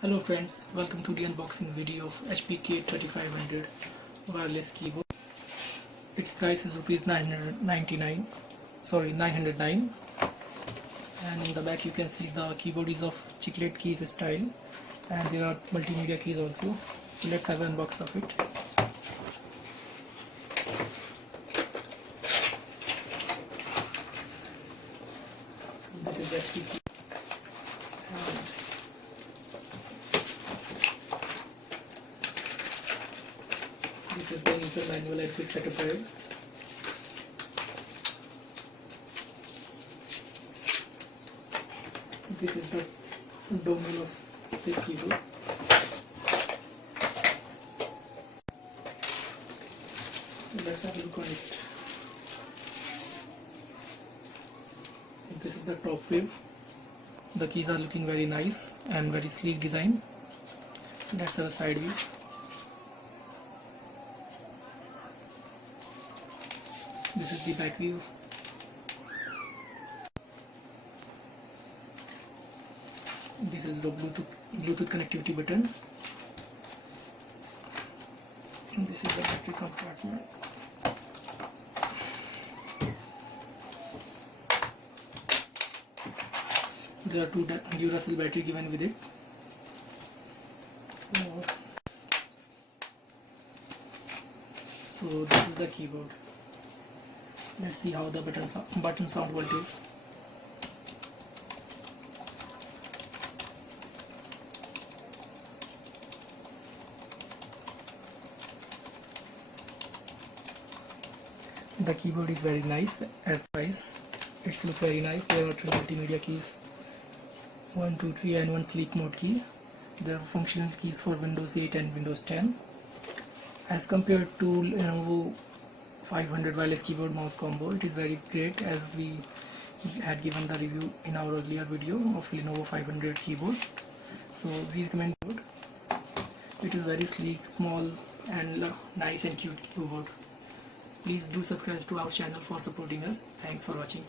Hello friends, welcome to the unboxing video of HP K3500 wireless keyboard. Its price is rupees 909, and in the back you can see the keyboard is of chiclet keys style, and there are multimedia keys also. So let's have an unbox of it. This is the HP key. This is the user manual and quick setup guide. This is the dongle of this keyboard. So let's have a look on it. This is the top view. The keys are looking very nice and very sleek design. Let's have a side view. This is the back view. This is the Bluetooth connectivity button. And this is the battery compartment. There are two Duracell battery given with it. So this is the keyboard. Let's see how the button sound voltage. The keyboard is very nice as price. It's look very nice. There are two multimedia keys, 1, 2, 3 and one sleep mode key. There are functional keys for Windows 8 and Windows 10. As compared to Lenovo 500 wireless keyboard mouse combo, it is very great, as we had given the review in our earlier video of Lenovo 500 keyboard. So we recommend it. It is very sleek, small and nice and cute keyboard. Please do subscribe to our channel for supporting us. Thanks for watching.